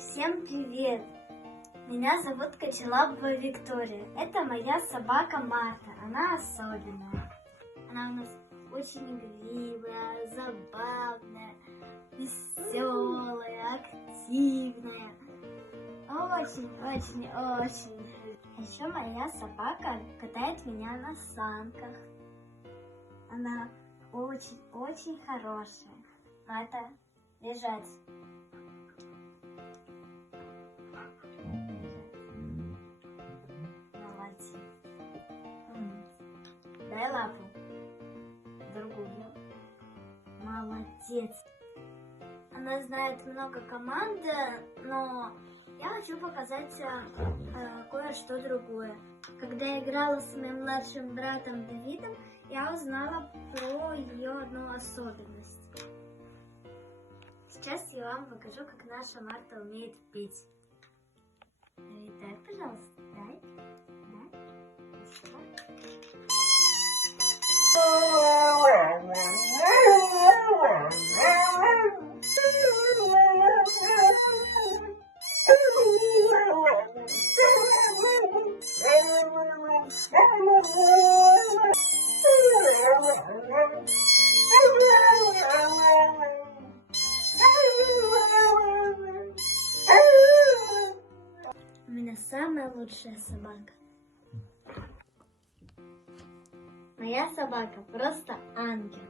Всем привет! Меня зовут Кочелапова Виктория. Это моя собака Марта. Она особенная. Она у нас очень игривая, забавная, веселая, активная. Очень. Еще моя собака катает меня на санках. Она очень хорошая. Марта, лежать. Дай лапу. Другую. Молодец. Она знает много команд, но я хочу показать кое-что другое. Когда я играла с моим младшим братом Давидом, я узнала про ее одну особенность. Сейчас я вам покажу, как наша Марта умеет петь. Давид, дай, пожалуйста, дай. У меня самая лучшая собака. Моя собака просто ангел.